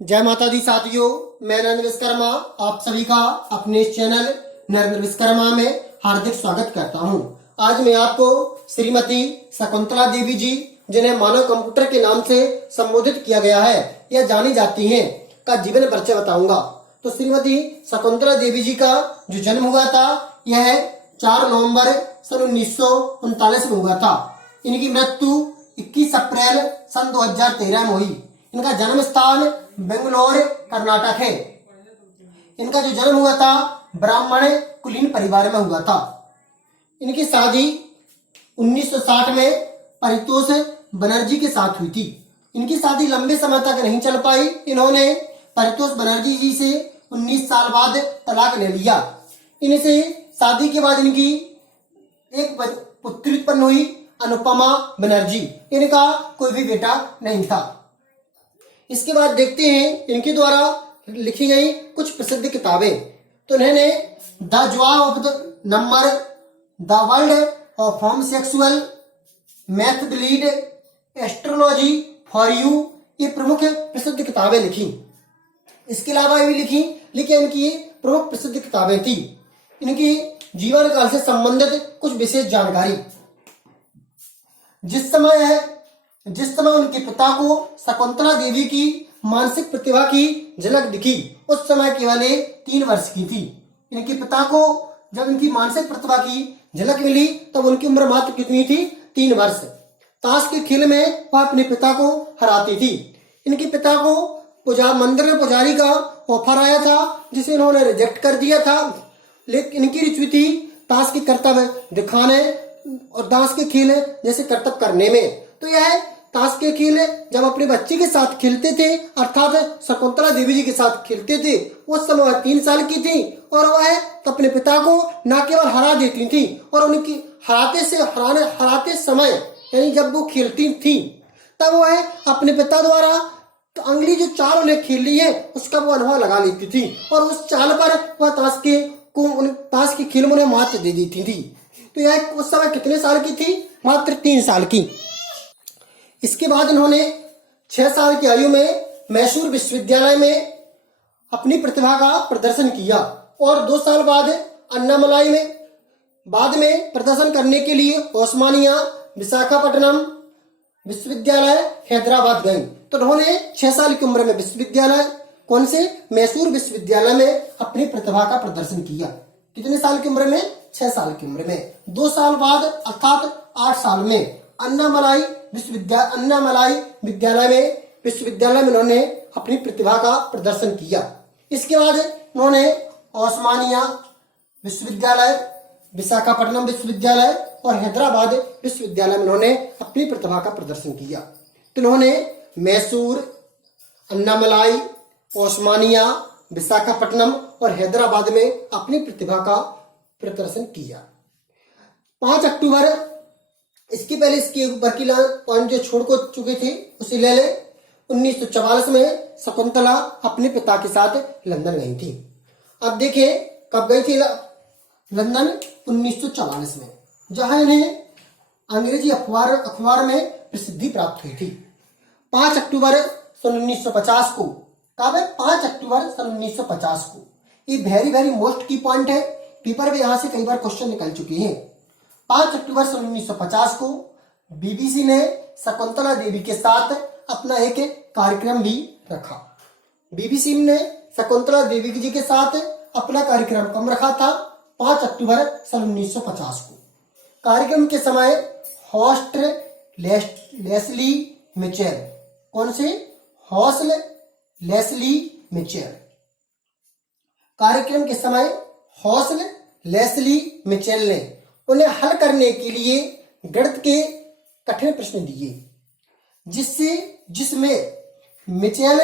जय माता दी साथियों, मैं नरेंद्र विश्वकर्मा आप सभी का अपने चैनल नरेंद्र विश्वकर्मा में हार्दिक स्वागत करता हूं। आज मैं आपको श्रीमती शकुंतला देवी जी, जिन्हें मानव कंप्यूटर के नाम से संबोधित किया गया है, यह जानी जाती हैं, का जीवन परिचय बताऊंगा। तो श्रीमती शकुंतला देवी जी का जो जन्म हुआ था यह 4 नवंबर सन 1939 में हुआ था। इनकी मृत्यु 21 अप्रैल सन 2013 में हुई। इनका जन्म स्थान बेंगलोर कर्नाटक है। इनका जो जन्म हुआ था ब्राह्मण कुलीन परिवार में हुआ था। इनकी शादी 1960 में परितोष बनर्जी के साथ हुई थी। इनकी शादी लंबे समय तक नहीं चल पाई। इन्होंने परितोष बनर्जी जी से 19 साल बाद तलाक ले लिया। इनसे शादी के बाद इनकी एक पुत्री उत्पन्न हुई, अनुपमा बनर्जी। इनका कोई भी बेटा नहीं था। इसके बाद देखते हैं इनके द्वारा लिखी गई कुछ प्रसिद्ध किताबें। तो इन्होंने the joy of the number, the world of homosexual, math bleed, astrology for you, ये प्रमुख प्रसिद्ध किताबें लिखी। इसके अलावा भी लिखी, लेकिन इनकी ये प्रमुख प्रसिद्ध किताबें थी। इनकी जीवन काल से संबंधित कुछ विशेष जानकारी। जिस समय उनके पिता को शकुंतला देवी की मानसिक प्रतिभा की झलक दिखी, उस समय केवल 3 वर्ष की थी। इनके पिता को जब इनकी मानसिक प्रतिभा की झलक मिली तब उनकी उम्र मात्र कितनी थी? 3 वर्ष। ताश के खेल में वह अपने पिता को हराती थी। इनके पिता को मंदिर में पुजारी का ऑफर आया था, जिसे इन्होंने रिजेक्ट कर दिया था। लेकिन इनकी रुचि थी ताश के कर्तव्य दिखाने और ताश के खेल जैसे कर्तव्य करने में। तो यह ताश के खेल जब अपने बच्चे के साथ खेलते थे, अर्थात शकुंतला देवी जी के साथ खेलते थे, उस समय वह 3 साल की थी और वह अपने पिता को न केवल हरा देती थी और उनकी हराते समय यानी जब वो खेलती थी तब वह अपने पिता द्वारा तो अंगली जो चाल उन्हें खेल ली है उसका वो अनुभव लगा लेती थी और उस चाल पर वह ताश के खेल में उन्हें मात दे देती थी। तो यह उस समय कितने साल की थी? मात्र 3 साल की। इसके बाद इन्होंने 6 साल की आयु में मैसूर विश्वविद्यालय में अपनी प्रतिभा का प्रदर्शन किया और 2 साल बाद अन्नामलाई में बाद में प्रदर्शन करने के लिए ओस्मानिया विशाखापट्टनम विश्वविद्यालय हैदराबाद गई। तो उन्होंने 6 साल की उम्र में विश्वविद्यालय कौन से मैसूर विश्वविद्यालय में अपनी प्रतिभा का प्रदर्शन किया। कितने साल की उम्र में? 6 साल की उम्र में। 2 साल बाद अर्थात 8 साल में अन्नामलाई विश्वविद्यालय में उन्होंने अपनी प्रतिभा का प्रदर्शन किया। इसके बाद उन्होंने ओस्मानिया विश्वविद्यालय, विशाखापट्टनम विश्वविद्यालय और हैदराबाद विश्वविद्यालय में उन्होंने अपनी प्रतिभा का प्रदर्शन किया। तो उन्होंने मैसूर, अन्नामलाई, ओस्मानिया, विशाखापट्टनम और हैदराबाद में अपनी प्रतिभा का प्रदर्शन किया। 5 अक्टूबर, इसके पहले इसके ऊपर की पॉइंट जो छोड़ को चुके थे उसे ले ले। 1944 में शकुंतला अपने पिता के साथ लंदन गई थी। अब देखिए कब गई थी लंदन? 1944 में, जहां इन्हें अंग्रेजी अखबार में प्रसिद्धि प्राप्त हुई थी। 5 अक्टूबर सन 1950 को, कब है? 5 अक्टूबर सन 1950 को। ये वेरी मोस्ट की पॉइंट है, पेपर में यहां से कई बार क्वेश्चन निकल चुके हैं। 5 अक्टूबर सन 1950 को बीबीसी ने शकुंतला देवी के साथ अपना एक कार्यक्रम भी रखा। बीबीसी ने शकुंतला देवी जी के साथ अपना कार्यक्रम कब रखा था? 5 अक्टूबर सन 1950 को। कार्यक्रम के समय होस्ट लेस्ली मिचेल, कौन से? Host Leslie Mitchell. कार्यक्रम के समय होस्ट लेस्ली मिचेल ने उन्हें हल करने के लिए गणित के कठिन प्रश्न दिए, जिसमें मिचेल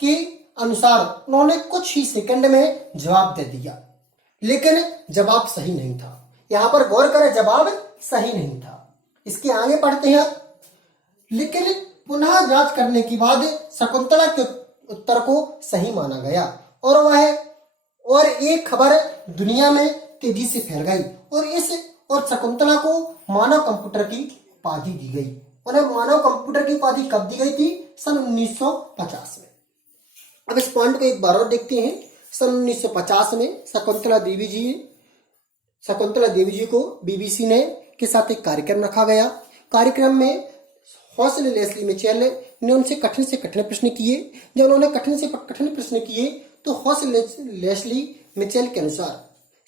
के अनुसार उन्होंने कुछ ही सेकंड में जवाब दे दिया, लेकिन जवाब सही नहीं था। यहां पर गौर करें, जवाब सही नहीं था। इसके आगे पढ़ते हैं, लेकिन पुनः जांच करने के बाद शकुंतला के उत्तर को सही माना गया और एक खबर दुनिया में तेजी से फैल गई और शकुंतला को मानव कंप्यूटर की उपाधि दी गई। उन्हें मानव कंप्यूटर की उपाधि कब दी गई थी? सन 1950 में। अब इस पॉइंट को एक बार और देखते हैं। सन 1950 में शकुंतला देवी जी को बीबीसी ने के साथ एक कार्यक्रम रखा गया। कार्यक्रम में हौसल लेस्ली मिचेल ने उनसे कठिन से कठिन प्रश्न किए। जब उन्होंने कठिन से कठिन प्रश्न किए तो हौसल लेस्ली मिचेल के अनुसार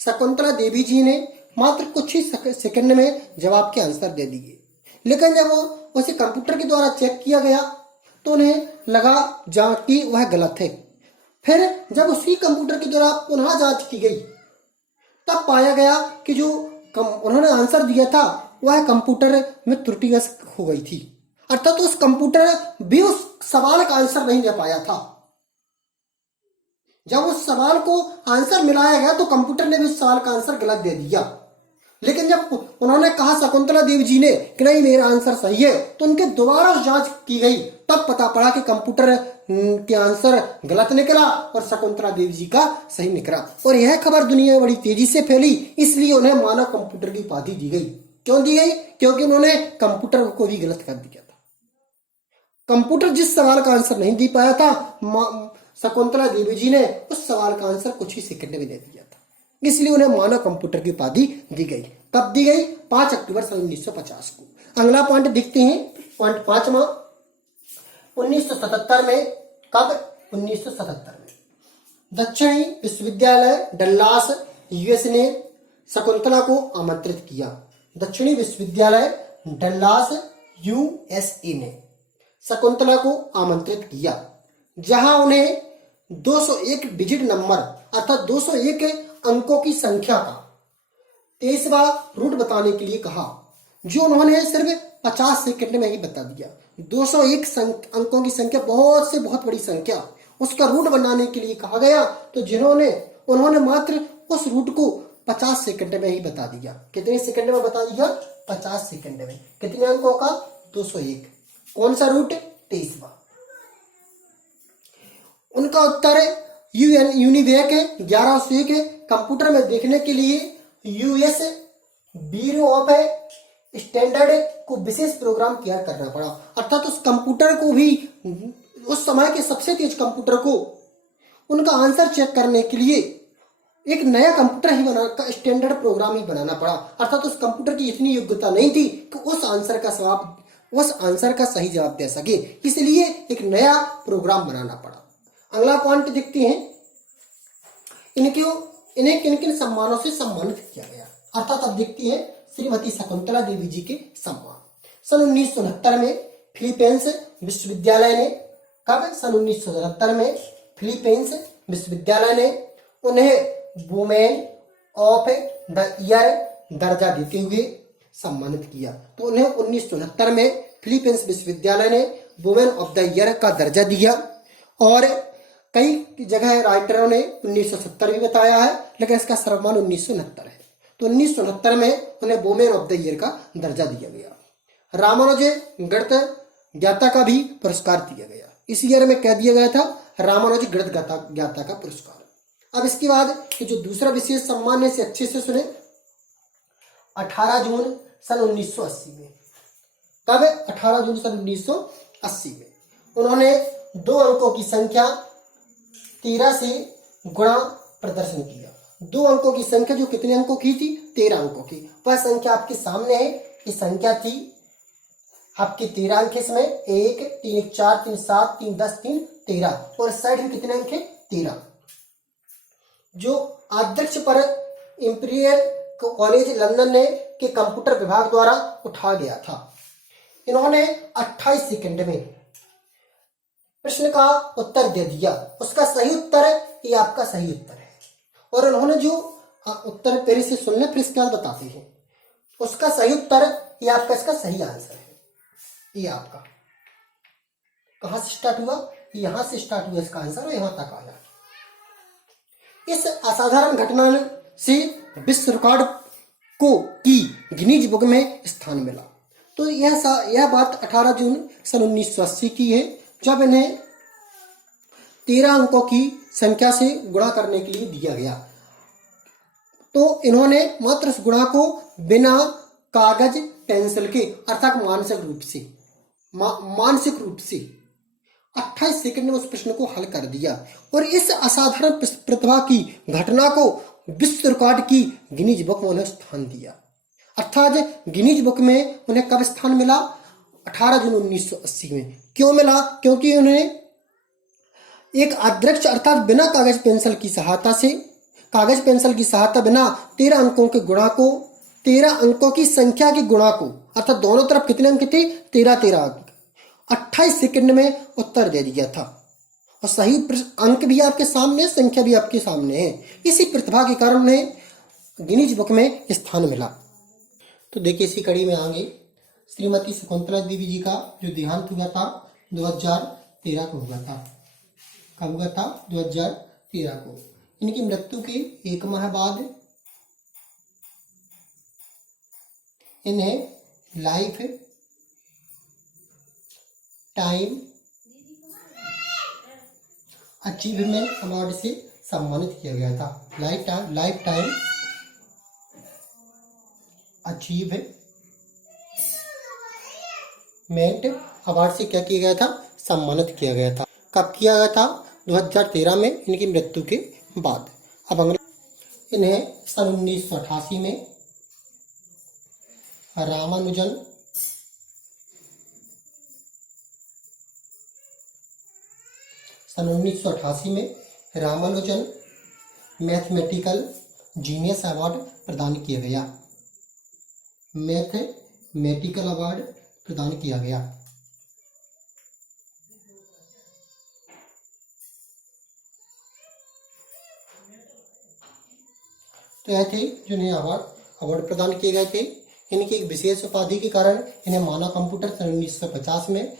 शकुंतला देवी जी ने मात्र कुछ ही सेकंड में जवाब के आंसर दे दिए। लेकिन जब उसे कंप्यूटर के द्वारा चेक किया गया तो उन्हें लगा कि वह गलत है। फिर जब उसी कंप्यूटर के द्वारा पुनः जांच की गई तब पाया गया कि जो उन्होंने आंसर दिया था वह कंप्यूटर में त्रुटिग्रस्त हो गई थी, अर्थात उस कंप्यूटर भी उस सवाल का आंसर नहीं दे पाया था। जब उस सवाल को आंसर मिलाया गया तो कंप्यूटर ने भी उस सवाल का आंसर गलत दे दिया। लेकिन जब उन्होंने कहा शकुंतला देवी जी ने कि नहीं मेरा आंसर सही है, तो उनके दोबारा जांच की गई तब पता पड़ा कि कंप्यूटर के आंसर गलत निकला और शकुंतला देवी जी का सही निकला। और यह खबर दुनिया में बड़ी तेजी से फैली, इसलिए उन्हें मानव कंप्यूटर की उपाधि दी गई। क्यों दी गई? क्योंकि उन्होंने कंप्यूटर को भी गलत कर दिया था। कंप्यूटर जिस सवाल का आंसर नहीं दे पाया था, शकुंतला देवी जी ने उस सवाल का आंसर कुछ ही सेकंड में दे दिया था, इसलिए उन्हें मानव कंप्यूटर की उपाधि दी गई। कब दी गई? 5 अक्टूबर सन 1950 को। अगला पॉइंट देखते हैं, पॉइंट 5वां। 1977 में। कब? 1977 में दक्षिणी विश्वविद्यालय डल्लास यूएस ने शकुंतला को आमंत्रित किया। दक्षिणी विश्वविद्यालय डल्लास यूएसए ने शकुंतला को आमंत्रित किया, जहां उन्हें 201 डिजिट नंबर अर्थात 201 अंकों की संख्या का 23वां रूट बताने के लिए कहा, जो उन्होंने सिर्फ 50 सेकंड में ही बता दिया। 201 अंकों की संख्या बहुत बड़ी संख्या, उसका रूट बनाने के लिए कहा गया तो उन्होंने मात्र उस रूट को 50 सेकंड में ही बता दिया। कितने सेकंड में बता दिया? 50 सेकंड में। कितने अंकों का? 201। कौन सा रूट? 23वां। उनका उत्तर यूनिवेक 1101 कंप्यूटर में देखने के लिए यूएस ब्यूरो ऑफ स्टैंडर्ड को विशेष प्रोग्राम तैयार करना पड़ा, अर्थात उस कंप्यूटर को भी, उस समय के सबसे तेज कंप्यूटर को उनका आंसर चेक करने के लिए एक नया कंप्यूटर ही स्टैंडर्ड प्रोग्राम ही बनाना पड़ा, अर्थात उस कंप्यूटर की इतनी योग्यता नहीं थी कि उस आंसर का सही जवाब दे सके, इसलिए एक नया प्रोग्राम बनाना पड़ा। अगला पॉइंट देखते हैं, इन्हें किन किन सम्मानों से सम्मानित किया गया, अर्थात अब देखते हैं श्रीमती शकुंतला देवी जी के सम्मान। सन 1969 में फिलीपींस विश्वविद्यालय ने, कब? सन 1969 में फिलीपींस विश्वविद्यालय ने उन्हें वुमेन ऑफ द ईयर दर्जा देते हुए सम्मानित किया। तो उन्हें 1969 में फिलीपींस विश्वविद्यालय ने वुमेन ऑफ द ईयर का दर्जा दिया। और कई जगह राइटरों ने 1970 भी बताया है, लेकिन इसका सर्वमान 1969 है। तो 1969 में उन्हें वुमेन ऑफ द ईयर का दर्जा दिया गया। रामानुज गणित ज्ञाता का भी पुरस्कार दिया गया। इस ईयर में कह दिया गया था रामानुज गणित ज्ञाता का पुरस्कार। अब इसके बाद जो दूसरा विशेष सम्मान है, इसे अच्छे से सुने। 18 जून सन 1980 में। कब? 18 जून सन 1980 में उन्होंने 2 अंकों की संख्या 13 से गुणा प्रदर्शन किया। 2 अंकों की संख्या जो कितने अंकों की थी? 13 अंकों की। वह संख्या आपके सामने है। ये संख्या थी आपके 13 अंक, इसमें 1 3 1 4 3 7 3 10 3 13, और साइड में कितने अंक है? 13, जो अध्यक्ष पर इंपीरियल कॉलेज लंदन ने के कंप्यूटर विभाग द्वारा उठा गया था। इन्होंने 28 सेकंड में प्रश्न का उत्तर दे दिया। उसका सही उत्तर है, ये आपका सही उत्तर है। और उन्होंने जो उत्तर पहले से सुन ले, फिर इसके बाद बताते हैं। उसका सही उत्तर, ये आपका इसका सही आंसर है। ये आपका कहां से स्टार्ट हुआ? यहां से स्टार्ट हुआ इसका आंसर, और यहां तक आया। इस असाधारण घटना से विश्व रिकॉर्ड को की गिनीज बुक में स्थान मिला। तो यह बात 18 जून सन 1980 की है, जब इन्हें 13 अंकों की संख्या से गुणा करने के लिए दिया गया। तो इन्होंने मात्र उस गुणा को बिना कागज पेंसिल के, अर्थात मानसिक रूप से 28 सेकंड में उस प्रश्न को हल कर दिया और इस असाधारण प्रतिभा की घटना को विश्व रिकॉर्ड की गिनीज बुक में उन्हें स्थान दिया। अर्थात गिनीज बुक में उन्हें कब स्थान मिला? 18 जून 1980 में। क्यों मिला? क्योंकि उन्हें एक अदृश्य अर्थात बिना कागज पेंसिल की सहायता से, कागज पेंसिल की सहायता बिना 13 अंकों के गुणा को, 13 अंकों की संख्या के गुणा को, अर्थात दोनों तरफ कितने अंक थे? 13 अंक, 28 सेकंड में उत्तर दे दिया था। और सही अंक भी आपके सामने, संख्या भी आपके सामने है। इसी प्रतिभा के कारण उन्हें गिनीज बुक में स्थान मिला। तो देखिए इसी कड़ी में आगे श्रीमती शकुंतला देवी जी का जो देहांत हुआ था 2013 को हुआ था। कब हुआ था? 2013 को। इनकी मृत्यु के 1 माह बाद इन्हें लाइफ टाइम अचीवमेंट अवार्ड से सम्मानित किया गया था। लाइफ टाइम अचीवमेंट अवार्ड से क्या किया गया था? सम्मानित किया गया था। कब किया गया था? 2013 में, इनकी मृत्यु के बाद। अब इन्हें सन 1988 में रामानुजन मैथमेटिकल जीनियस अवार्ड प्रदान किया गया। मैथमेटिकल अवार्ड प्रदान किया गया। तो यह थे जिन्हें अवार्ड प्रदान किए गए थे। इनकी एक विशेष उपाधि के कारण इन्हें मानव कंप्यूटर सन 1950 में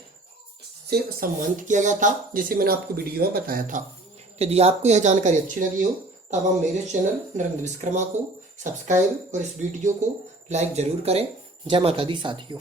से सम्मानित किया गया था, जिसे मैंने आपको वीडियो में बताया था। यदि आपको यह जानकारी अच्छी लगी हो तो आप मेरे चैनल नरेंद्र विश्वकर्मा को सब्सक्राइब और इस वीडियो को लाइक जरूर करें। जय माता दी साथियों।